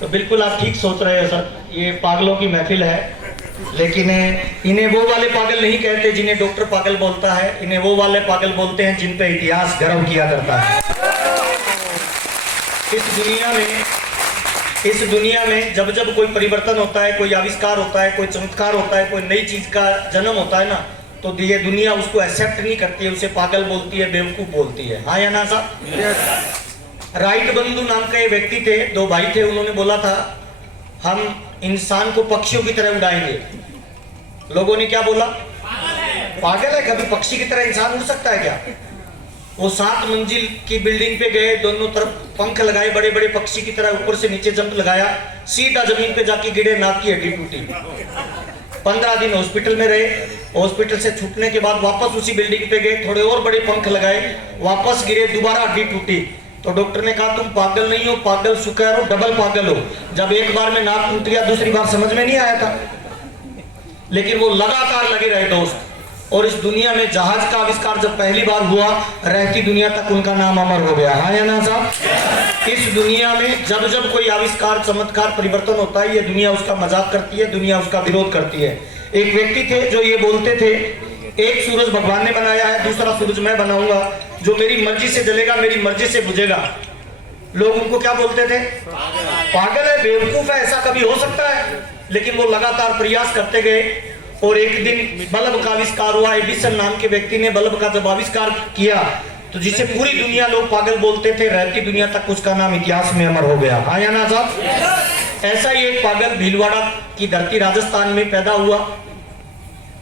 तो बिल्कुल आप ठीक सोच रहे हो सर, ये पागलों की महफिल है। लेकिन इन्हें वो वाले पागल नहीं कहते जिन्हें डॉक्टर पागल बोलता है, इन्हें वो वाले पागल बोलते हैं जिन पे इतिहास गर्व किया करता है। इस दुनिया में जब जब कोई परिवर्तन होता है, कोई आविष्कार होता है, कोई चमत्कार होता है, कोई नई चीज का जन्म होता है ना, तो ये दुनिया उसको एक्सेप्ट नहीं करती है, उसे पागल बोलती है, बेवकूफ बोलती है। हाँ या ना साहब? राइट बंधु नाम का एक व्यक्ति थे, दो भाई थे, उन्होंने बोला था हम इंसान को पक्षियों की तरह उड़ाएंगे। लोगों ने क्या बोला? पागल है, कभी पक्षी की तरह इंसान उड़ सकता है क्या? वो 7 मंजिल की बिल्डिंग पे गए, दोनों तरफ पंख लगाए, बड़े बड़े पक्षी की तरह ऊपर से नीचे जंप लगाया, सीधा जमीन पे जाके गिरे, नाक की हड्डी टूटी। 15 दिन हॉस्पिटल में रहे। हॉस्पिटल से छूटने के बाद वापस उसी बिल्डिंग पे गए, थोड़े और बड़े पंख लगाए, वापस गिरे, दोबारा हड्डी टूटी। तो डॉक्टर ने कहा तुम पागल नहीं हो, पागल सुकर हो, डबल पागल हो। जब एक बार में नाक टूट गया, दूसरी बार समझ में नहीं आया था। लेकिन वो लगातार लगे रहे दोस्त। और इस दुनिया में जहाज का आविष्कार जब पहली बार हुआ, रहती दुनिया तक उनका नाम अमर हो गया। हाँ या ना साहब? इस दुनिया में जब जब कोई आविष्कार, चमत्कार, परिवर्तन होता है, ये दुनिया उसका मजाक करती है, दुनिया उसका विरोध करती है। एक व्यक्ति थे जो ये बोलते थे एक सूरज भगवान ने बनाया है, दूसरा सूरज मैं बनाऊंगा, जो मेरी मर्जी से जलेगा, मेरी मर्जी से बुझेगा। लोग उनको क्या बोलते थे? पागल है, बेवकूफ है, ऐसा कभी हो सकता है? लेकिन वो लगातार प्रयास करते गए और एक दिन बल्ब का आविष्कार हुआ। एडिसन नाम के व्यक्ति ने बल्ब का जब आविष्कार किया, तो जिसे पूरी दुनिया लोग पागल बोलते थे, रहती दुनिया तक उसका नाम इतिहास में अमर हो गया। हाँ या ना साहब? ऐसा ही एक पागल भीलवाड़ा की धरती राजस्थान में पैदा हुआ।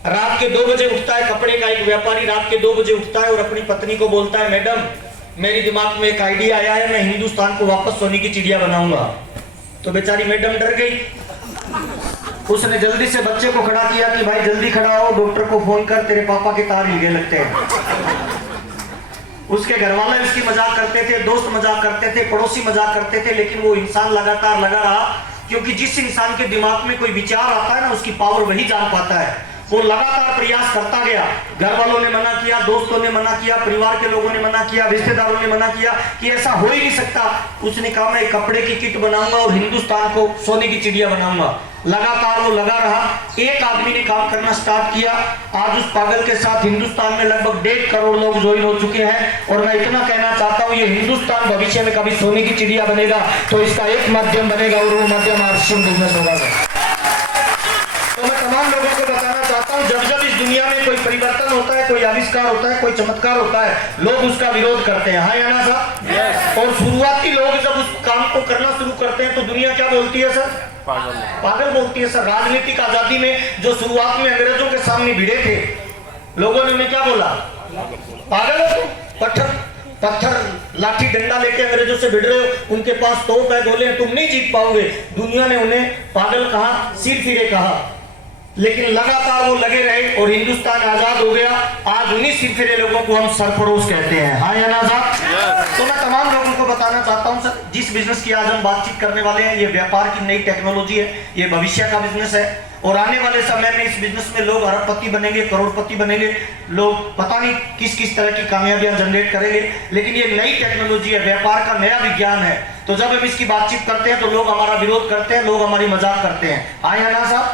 रात के 2 बजे उठता है, कपड़े का एक व्यापारी रात के 2 बजे उठता है और अपनी पत्नी को बोलता है, मैडम मेरे दिमाग में एक आइडिया आया है, मैं हिंदुस्तान को वापस सोने की चिड़िया बनाऊंगा। तो बेचारी मैडम डर गई। उसने जल्दी से बच्चे को खड़ा किया कि भाई जल्दी खड़ा हो, डॉक्टर को फोन कर, तेरे पापा के तार हिल गए लगते हैं। उसके घर वाले इसकी मजाक करते थे, दोस्त मजाक करते थे, पड़ोसी मजाक करते थे, लेकिन वो इंसान लगातार लगा रहा, क्योंकि जिस इंसान के दिमाग में कोई विचार आता है ना, उसकी पावर वही जान पाता है। वो लगातार प्रयास करता गया। घर वालों ने मना किया, दोस्तों ने मना किया, परिवार के लोगों ने मना किया, रिश्तेदारों ने मना किया कि ऐसा हो ही नहीं सकता। उसने कहा मैं कपड़े की किट बनाऊंगा और हिंदुस्तान को सोने की चिड़िया बनाऊंगा। लगातार वो लगा रहा। एक आदमी ने काम करना स्टार्ट किया। आज उस पागल के साथ हिंदुस्तान में लगभग 1.5 करोड़ लोग ज्वाइन हो चुके हैं। और मैं इतना कहना चाहता हूँ, ये हिंदुस्तान भविष्य में कभी सोने की चिड़िया बनेगा तो इसका एक माध्यम बनेगा और वो माध्यम आर्शियन बिजनेस होगा। तो मैं तमाम लोगों को बताना चाहता हूँ, जब जब इस दुनिया में कोई परिवर्तन होता है, कोई आविष्कार होता है, कोई चमत्कार होता है, लोग उसका विरोध करते हैं। हाँ या ना साहब? और शुरुआती लोग जब उस काम को करना शुरू करते हैं तो दुनिया क्या बोलती है सर? पागल बोलती है सर। राजनीतिक आजादी में जो शुरुआत में अंग्रेजों के सामने भिड़े थे, लोगों ने उन्हें क्या बोला? पागल हो तुम, पत्थर लाठी डंडा लेके अंग्रेजों से भिड़ रहे हो, उनके पास तोप है, गोले हैं, तुम नहीं जीत पाओगे। दुनिया ने उन्हें पागल कहा, सिर फिरे कहा, लेकिन लगातार वो लगे रहे और हिंदुस्तान आजाद हो गया। आज उन्हीं सिरफिरे लोगों को हम सरफरोश कहते हैं। हाँ या ना साहब? तो मैं तमाम लोगों को बताना चाहता हूं सर, जिस बिजनेस की आज हम बातचीत करने वाले हैं, ये व्यापार की नई टेक्नोलॉजी है, ये भविष्य का बिजनेस है। और आने वाले समय में इस बिजनेस में लोग अरबपति बनेंगे, करोड़पति बनेंगे, लोग पता नहीं किस किस तरह की कामयाबियां जनरेट करेंगे। लेकिन ये नई टेक्नोलॉजी है, व्यापार का नया विज्ञान है। तो जब हम इसकी बातचीत करते हैं तो लोग हमारा विरोध करते हैं, लोग हमारी मजाक करते हैं। हाँ या ना साहब?